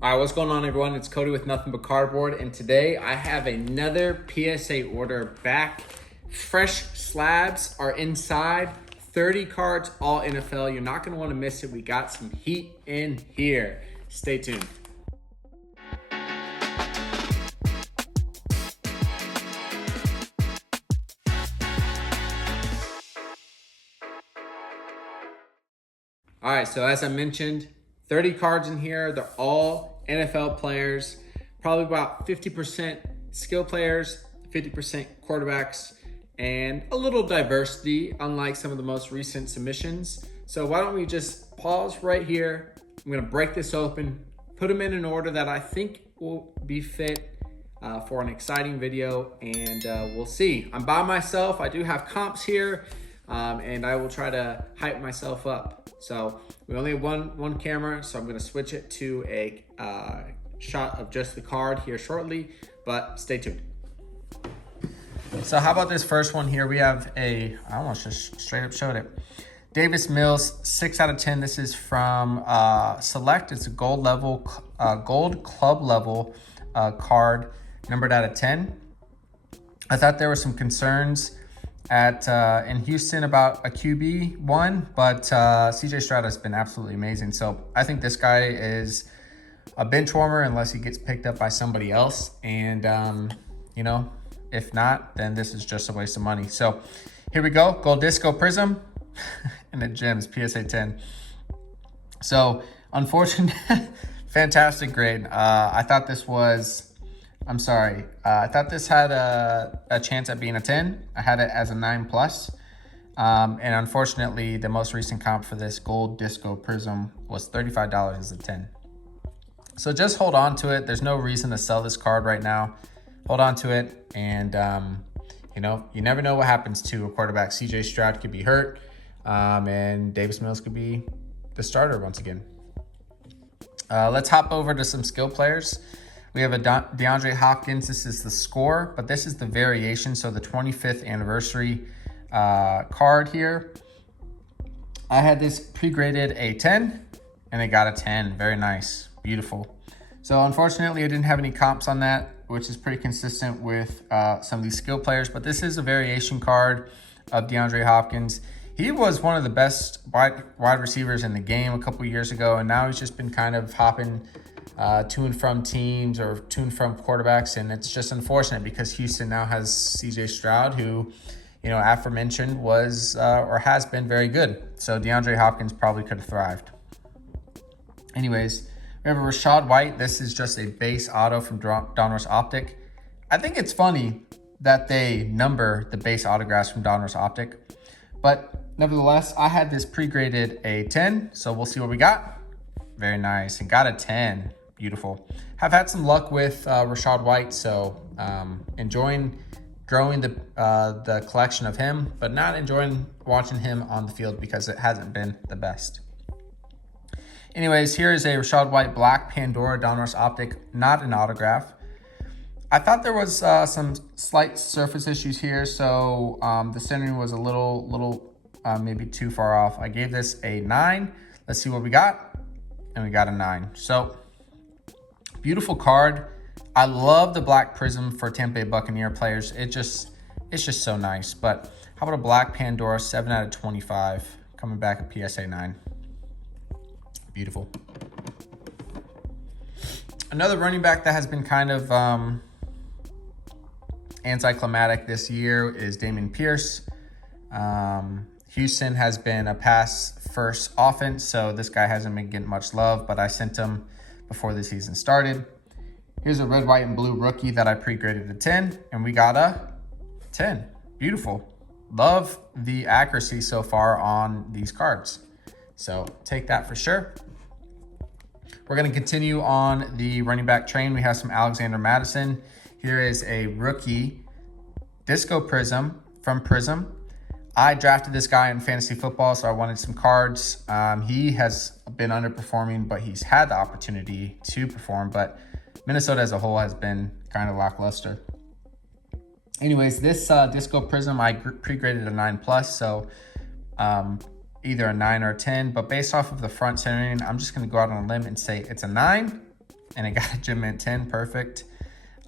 All right, what's going on, everyone? It's Cody with Nothing But Cardboard, and today I have another PSA order back. Fresh slabs are inside, 30 cards, all NFL. You're not going to want to miss it. We got some heat in here. Stay tuned. All right, so as I mentioned, 30 cards in here. They're all NFL players, probably about 50% skill players, 50% quarterbacks, and a little diversity, unlike some of the most recent submissions. So why don't we just pause right here? I'm gonna break this open, put them in an order that I think will be fit for an exciting video, and we'll see. I'm by myself. I do have comps here, and I will try to hype myself up. So we only have one camera, so I'm gonna switch it to a shot of just the card here shortly, but stay tuned. So how about this first one here? We have I almost just straight up showed it. Davis Mills, 6 out of 10. This is from Select. It's a gold club level card, numbered out of 10. I thought there were some concerns in Houston about a QB1, but CJ Stroud has been absolutely amazing. So I think this guy is a bench warmer unless he gets picked up by somebody else. And, if not, then this is just a waste of money. So here we go. Gold Disco Prism and the Gems PSA 10. So unfortunate, fantastic grade. I thought this had a chance at being a 10. I had it as a 9+. And unfortunately, the most recent comp for this Gold Disco Prism was $35 as a 10. So just hold on to it. There's no reason to sell this card right now. Hold on to it. And, you never know what happens to a quarterback. CJ Stroud could be hurt. And Davis Mills could be the starter once again. Let's hop over to some skill players. We have a DeAndre Hopkins. This is the score, but this is the variation. So the 25th anniversary card here. I had this pre-graded a 10, and it got a 10. Very nice. Beautiful. So unfortunately, I didn't have any comps on that, which is pretty consistent with some of these skill players. But this is a variation card of DeAndre Hopkins. He was one of the best wide receivers in the game a couple years ago, and now he's just been kind of hopping to and from teams or to and from quarterbacks, and it's just unfortunate because Houston now has CJ Stroud, who, aforementioned was or has been very good. So DeAndre Hopkins probably could have thrived. Anyways, we have a Rachaad White. This is just a base auto from Donruss Optic. I think it's funny that they number the base autographs from Donruss Optic, but nevertheless, I had this pre-graded a 10, so we'll see what we got. Very nice, and got a 10. Beautiful. Have had some luck with Rachaad White, so enjoying growing the collection of him, but not enjoying watching him on the field because it hasn't been the best. Anyways, here is a Rachaad White Black Pandora Donruss Optic, not an autograph. I thought there was some slight surface issues here, so the centering was a little maybe too far off. I gave this a 9. Let's see what we got, and we got a 9. So beautiful card. I love the black prism for Tampa Bay Buccaneer players. It's just so nice. But how about a black Pandora 7 out of 25 coming back at PSA 9? Beautiful. Another running back that has been kind of anticlimactic this year is Dameon Pierce. Houston has been a pass-first offense, so this guy hasn't been getting much love, but I sent him before the season started. Here's a red, white, and blue rookie that I pre-graded a 10, and we got a 10. Beautiful. Love the accuracy so far on these cards. So take that for sure. We're going to continue on the running back train. We have some Alexander Madison. Here is a rookie Disco Prism from Prism. I drafted this guy in fantasy football, so I wanted some cards. He has been underperforming, but he's had the opportunity to perform. But Minnesota as a whole has been kind of lackluster. Anyways, this Disco Prism, I pre-graded a 9+, so either a 9 or a 10. But based off of the front centering, I'm just going to go out on a limb and say it's a 9. and it got a gem mint 10, perfect.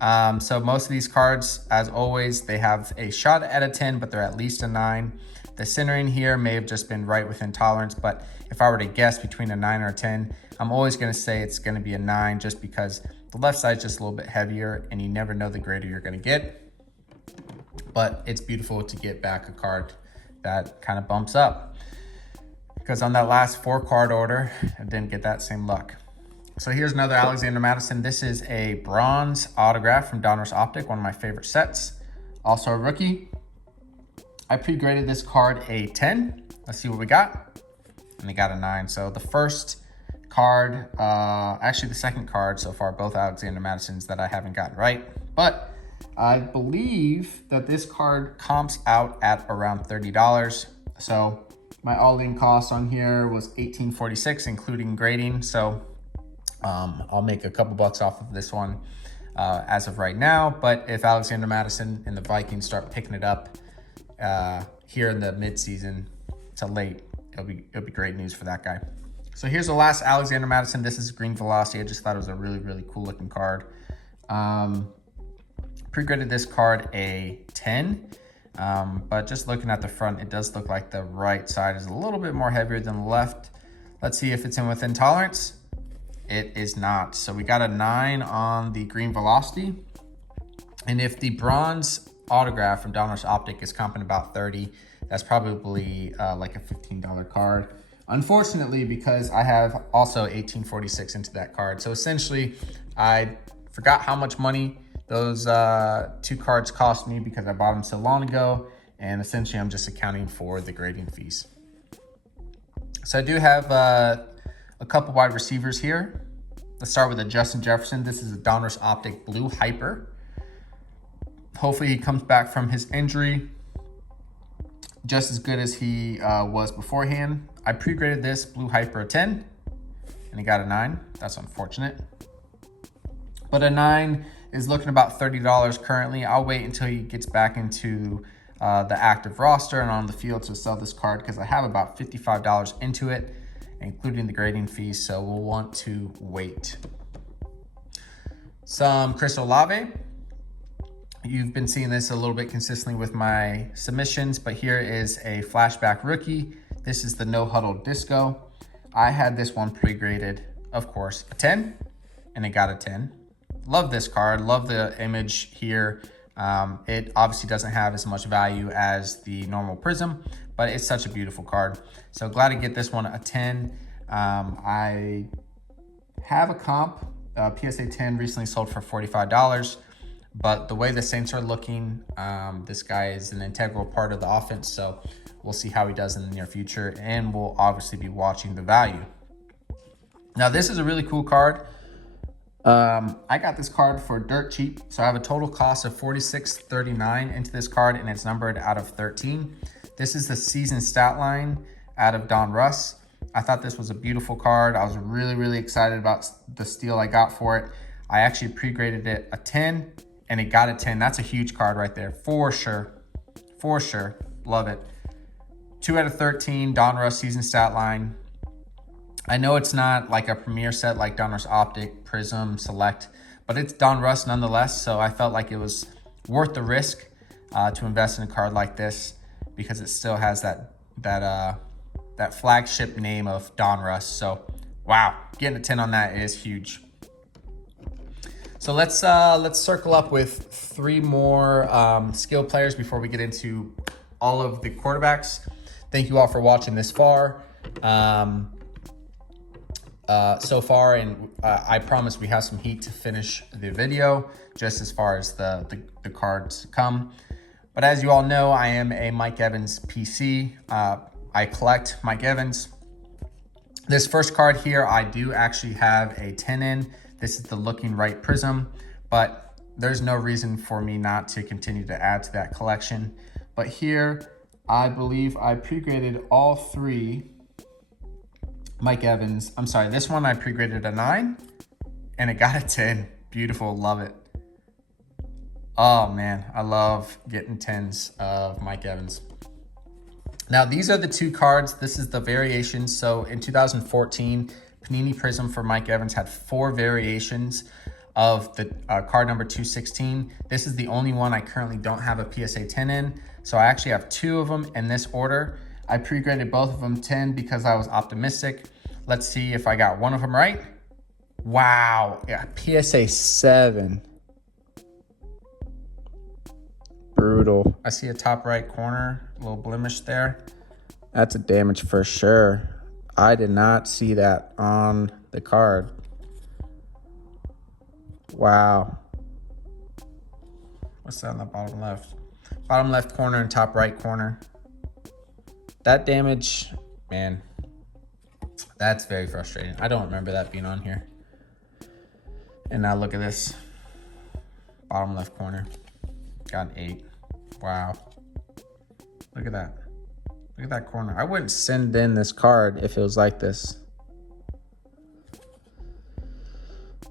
So most of these cards, as always, they have a shot at a 10, but they're at least a 9. The centering here may have just been right within tolerance, but if I were to guess between a 9 or a 10, I'm always going to say it's going to be a 9 just because the left side is just a little bit heavier and you never know the grader you're going to get. But it's beautiful to get back a card that kind of bumps up, because on that last 4 card order, I didn't get that same luck. So here's another Alexander Madison. This is a bronze autograph from Donruss Optic, one of my favorite sets. Also a rookie. I pre-graded this card a 10. Let's see what we got. And we got a 9. So the first card, actually the second card so far, both Alexander Madisons that I haven't gotten right. But I believe that this card comps out at around $30. So my all-in cost on here was $18.46, including grading. So I'll make a couple bucks off of this one as of right now. But if Alexander Madison and the Vikings start picking it up here in the mid-season to late, it'll be great news for that guy. So here's the last Alexander Madison. This is Green Velocity. I just thought it was a really, really cool looking card. Pre-graded this card a 10, but just looking at the front, it does look like the right side is a little bit more heavier than the left. Let's see if it's within tolerance. It is not. So we got a 9 on the Green Velocity. And if the bronze autograph from Donruss Optic is comping about 30, that's probably like a $15 card. Unfortunately, because I have also 1846 into that card. So essentially, I forgot how much money those 2 cards cost me because I bought them so long ago. And essentially, I'm just accounting for the grading fees. So I do have a couple wide receivers here. Let's start with a Justin Jefferson. This is a Donruss Optic Blue Hyper. Hopefully he comes back from his injury just as good as he was beforehand. I pre-graded this Blue Hyper a 10, and he got a 9. That's unfortunate. But a 9 is looking about $30 currently. I'll wait until he gets back into the active roster and on the field to sell this card, because I have about $55 into it, including the grading fees, so we'll want to wait. Some Chris Olave. You've been seeing this a little bit consistently with my submissions, but here is a flashback rookie. This is the No Huddle Disco. I had this one pre-graded, of course, a 10, and it got a 10. Love this card, love the image here. It obviously doesn't have as much value as the normal Prism, but it's such a beautiful card. So glad to get this one a 10. I have a comp, PSA 10 recently sold for $45, but the way the Saints are looking, this guy is an integral part of the offense, so we'll see how he does in the near future, and we'll obviously be watching the value. Now, this is a really cool card. I got this card for dirt cheap, so I have a total cost of $46.39 into this card, and it's numbered out of 13. This is the season stat line out of Donruss. I thought this was a beautiful card. I was really, really excited about the steal I got for it. I actually pre-graded it a 10, and it got a 10. That's a huge card right there, for sure. For sure. Love it. 2 out of 13, Donruss season stat line. I know it's not like a premier set like Donruss Optic, Prism, Select, but it's Donruss nonetheless, so I felt like it was worth the risk to invest in a card like this, because it still has that flagship name of Donruss. So wow, getting a 10 on that is huge. So let's circle up with 3 more skill players before we get into all of the quarterbacks. Thank you all for watching this far. So far, and I promise we have some heat to finish the video just as far as the cards come. But as you all know, I am a Mike Evans PC. I collect Mike Evans. This first card here, I do actually have a 10 in. This is the Looking Right Prism, but there's no reason for me not to continue to add to that collection. But here, I believe I pre-graded all 3 Mike Evans. I'm sorry, this one I pre-graded a 9 and it got a 10. Beautiful, love it. Oh man, I love getting 10s of Mike Evans. Now these are the 2 cards. This is the variation. So in 2014, Panini Prism for Mike Evans had 4 variations of the card number 216. This is the only one I currently don't have a PSA 10 in. So I actually have 2 of them in this order. I pre-graded both of them 10 because I was optimistic. Let's see if I got one of them right. Wow, yeah, PSA 7. Brutal. I see a top right corner, a little blemish there. That's a damage for sure. I did not see that on the card. Wow. What's that on the bottom left? Bottom left corner and top right corner. That damage, man, that's very frustrating. I don't remember that being on here. And now look at this. Bottom left corner. Got an 8. Wow. Look at that. Look at that corner. I wouldn't send in this card if it was like this.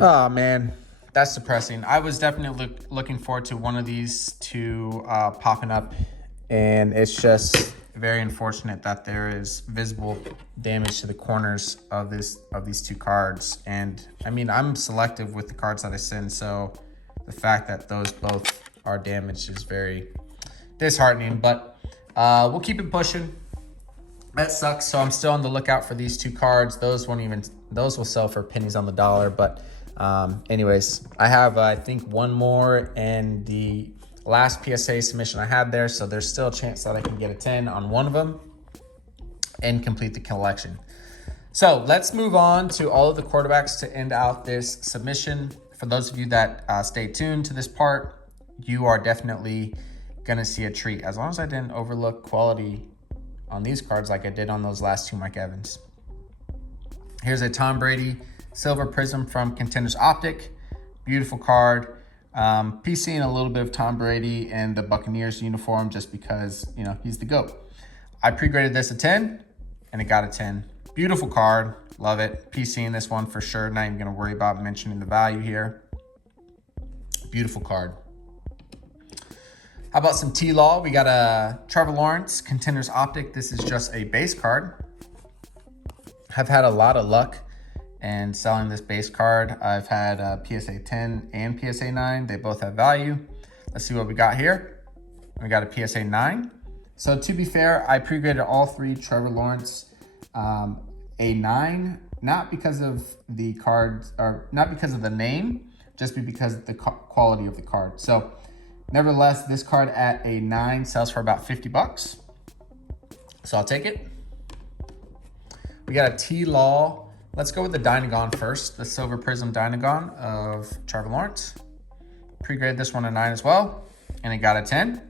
Oh, man. That's depressing. I was definitely looking forward to one of these to popping up. And it's just very unfortunate that there is visible damage to the corners of these 2 cards. And I mean, I'm selective with the cards that I send, so the fact that those both are damaged is very disheartening, but we'll keep it pushing. That sucks. So I'm still on the lookout for these 2 cards. Those will sell for pennies on the dollar. But anyways, I have I think one more in the last PSA submission I had there, so there's still a chance that I can get a 10 on one of them and complete the collection. So let's move on to all of the quarterbacks to end out this submission. For those of you that stay tuned to this part, you are definitely gonna see a treat, as long as I didn't overlook quality on these cards like I did on those last 2 Mike Evans. Here's a Tom Brady Silver Prism from Contenders Optic. Beautiful card. PCing a little bit of Tom Brady and the Buccaneers uniform just because, you know, he's the GOAT. I pre-graded this a 10 and it got a 10. Beautiful card. Love it. PCing this one for sure. Not even going to worry about mentioning the value here. Beautiful card. How about some T-Law? We got a Trevor Lawrence Contenders Optic. This is just a base card. I've had a lot of luck and selling this base card. I've had PSA 10 and PSA 9. They both have value. Let's see what we got here. We got a PSA 9. So to be fair, I pre-graded all 3 Trevor Lawrence a 9, not because of the cards, or not because of the name, just because of the quality of the card. So nevertheless, this card at a 9 sells for about 50 bucks. So I'll take it. We got a T-Law. Let's go with the Dynagon first, the Silver Prism Dynagon of Trevor Lawrence. Pre-grade this one a 9 as well, and it got a 10.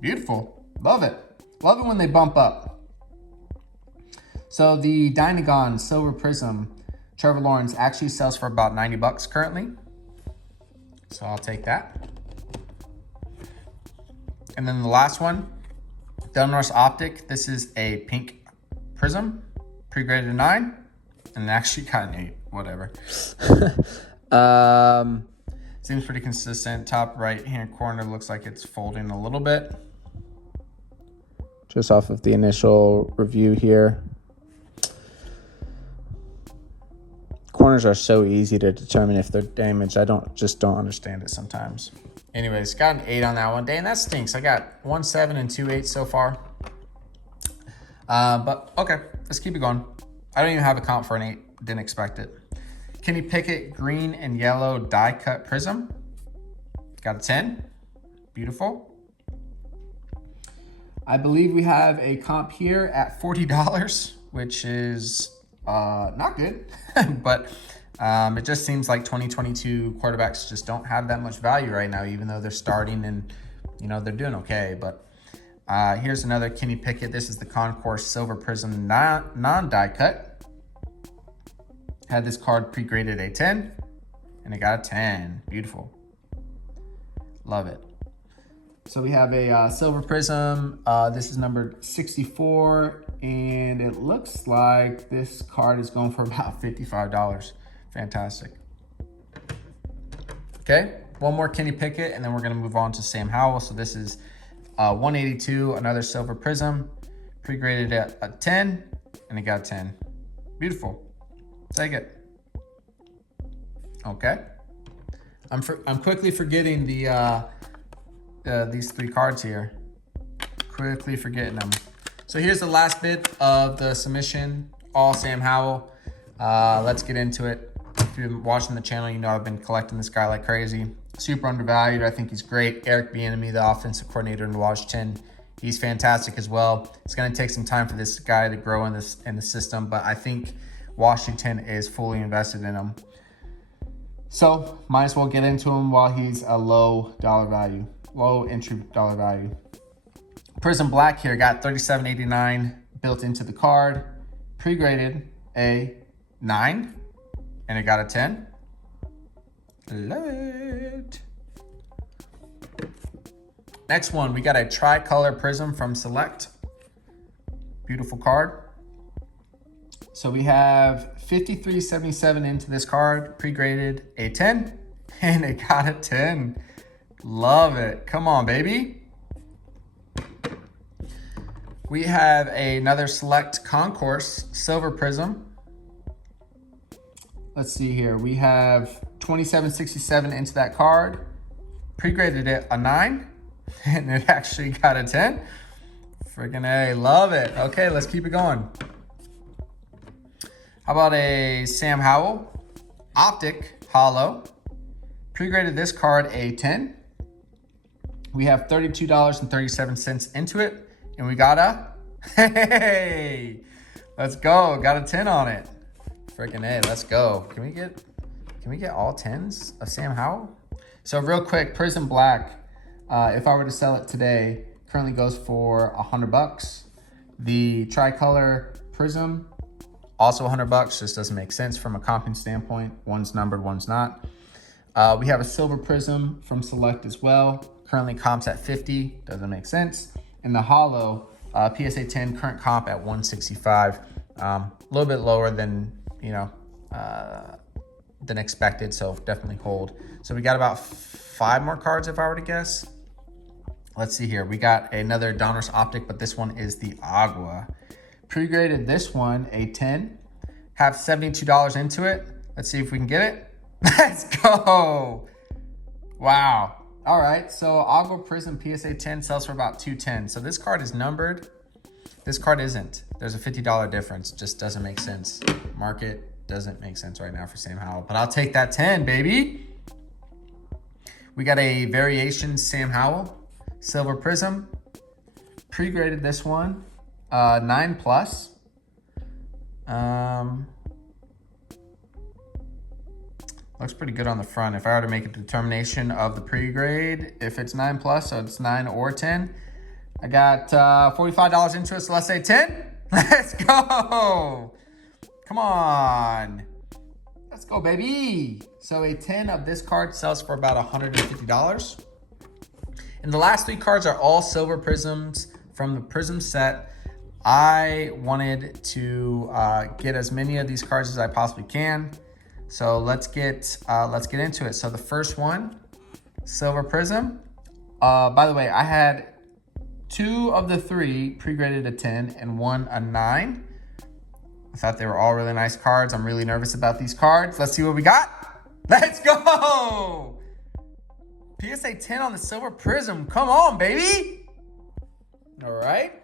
Beautiful. Love it. Love it when they bump up. So the Dynagon Silver Prism Trevor Lawrence actually sells for about 90 bucks currently. So I'll take that. And then the last one, Delnor's Optic. This is a pink prism, pre-graded a 9. And actually got an 8, whatever. Seems pretty consistent. Top right-hand corner looks like it's folding a little bit. Just off of the initial review here. Corners are so easy to determine if they're damaged. I just don't understand it sometimes. Anyways, got an 8 on that one day, and that stinks. I got 1 7 and 2 8 so far. But okay, let's keep it going. I don't even have a comp for an 8. Didn't expect it. Kenny Pickett, green and yellow die cut prism. Got a 10. Beautiful. I believe we have a comp here at $40, which is not good. But it just seems like 2022 quarterbacks just don't have that much value right now, even though they're starting and, you know, they're doing okay. But here's another Kenny Pickett. This is the Concourse Silver Prism non-die cut. Had this card pre-graded a 10, and it got a 10. Beautiful. Love it. So we have a Silver Prism. This is number 64, and it looks like this card is going for about $55. Fantastic. Okay, one more Kenny Pickett, and then we're going to move on to Sam Howell. So this is 182, another Silver Prism, pre-graded at a 10, and it got a 10. Beautiful. Take it. Okay. I'm quickly forgetting these 3 cards here. Quickly forgetting them. So here's the last bit of the submission. All Sam Howell. Let's get into it. If you've been watching the channel, you know I've been collecting this guy like crazy. Super undervalued. I think he's great. Eric Bieniemy, the offensive coordinator in Washington, he's fantastic as well. It's going to take some time for this guy to grow in the system, but I think Washington is fully invested in him. So might as well get into him while he's a low dollar value, low entry dollar value. Prism Black here got $37.89 built into the card. Pre-graded a 9, and it got a 10. Love it. Next one, we got a tricolor prism from Select. Beautiful card. So we have $53.77 into this card, pre-graded a 10, and it got a 10. Love it. Come on, baby. We have another Select Concourse Silver Prism. Let's see here. We have $27.67 into that card. Pre-graded it a 9, and it actually got a 10. Freaking A. Love it. Okay, let's keep it going. How about a Sam Howell Optic Hollow? Pre-graded this card a 10. We have $32.37 into it, and we got a, hey, let's go. Got a 10 on it. Freaking A, let's go. Can we get all 10s of Sam Howell? So real quick, Prism Black, if I were to sell it today, currently goes for $100. The tricolor Prism, also $100. Just doesn't make sense from a comping standpoint. One's numbered, one's not. We have a Silver Prism from Select as well. Currently comps at 50, doesn't make sense. And the Hollow, PSA 10, current comp at 165. A little bit lower than, than expected, so definitely hold. So we got about 5 more cards if I were to guess. Let's see here. We got another Donruss Optic, but this one is the Agua. Pre-graded this one a 10. Have $72 into it. Let's see if we can get it. Let's go. Wow. All right, so Agua Prism PSA 10 sells for about $210. So this card is numbered. This card isn't. There's a $50 difference. Just doesn't make sense. Market doesn't make sense right now for Sam Howell, but I'll take that 10, baby. We got a variation Sam Howell Silver Prism. Pre-graded this one 9+. Looks pretty good on the front. If I were to make a determination of the pre-grade, if it's 9+, so it's 9 or 10. I got $45 into it, so let's say 10. Let's go. Come on. Let's go, baby. So a 10 of this card sells for about $150. And the last 3 cards are all Silver Prisms from the Prism set. I wanted to get as many of these cards as I possibly can. So let's get into it. So the first one, Silver Prism. By the way, I had 2 of the 3 pre-graded a 10 and 1 a 9. I thought they were all really nice cards. I'm really nervous about these cards. Let's see what we got. Let's go. PSA 10 on the Silver Prism. Come on, baby. All right.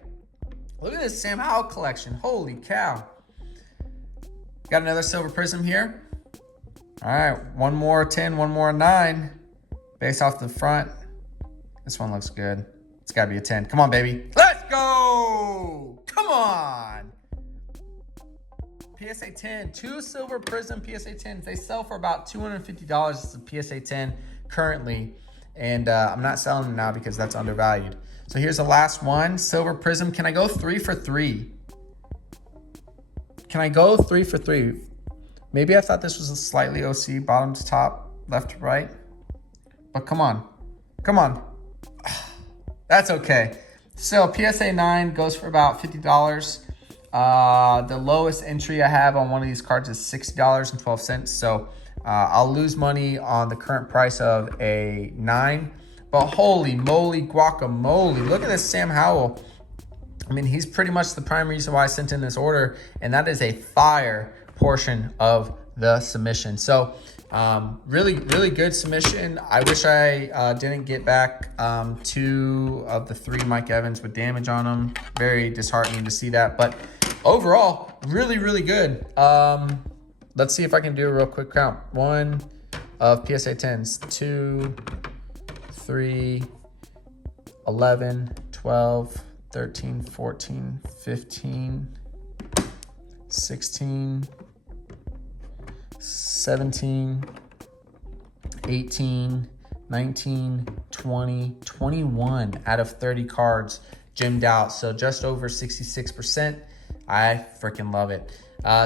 Look at this Sam Howell collection. Holy cow. Got another Silver Prism here. All right, 1 more 10, 1 more 9. Based off the front. This one looks good. It's got to be a 10. Come on, baby. Let's go. Come on. PSA 10. 2 Silver Prism PSA 10s. They sell for about $250. It's a PSA 10 currently. And I'm not selling them now because that's undervalued. So here's the last one. Silver Prism. Can I go 3 for 3? Can I go 3 for 3? Maybe I thought this was a slightly OC, bottom to top, left to right. But come on. Come on. That's okay. So PSA 9 goes for about $50. The lowest entry I have on one of these cards is $60.12. So I'll lose money on the current price of a 9. But holy moly guacamole. Look at this Sam Howell. I mean, he's pretty much the prime reason why I sent in this order. And that is a fire portion of the submission. So really good submission. I wish I didn't get back 2 of the 3 Mike Evans with damage on them. Very disheartening to see that, but overall really good. Let's see if I can do a real quick count. 1 of PSA 10s, 2, 3, 11, 12, 13, 14, 15, 16, 17, 18, 19, 20, 21 out of 30 cards gemmed out. So just over 66%. I freaking love it.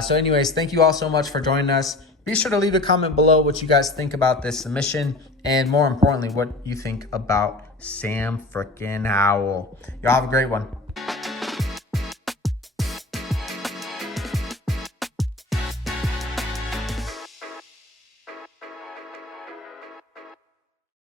So anyways, thank you all so much for joining us. Be sure to leave a comment below what you guys think about this submission, and more importantly, what you think about Sam freaking Howell. Y'all have a great one.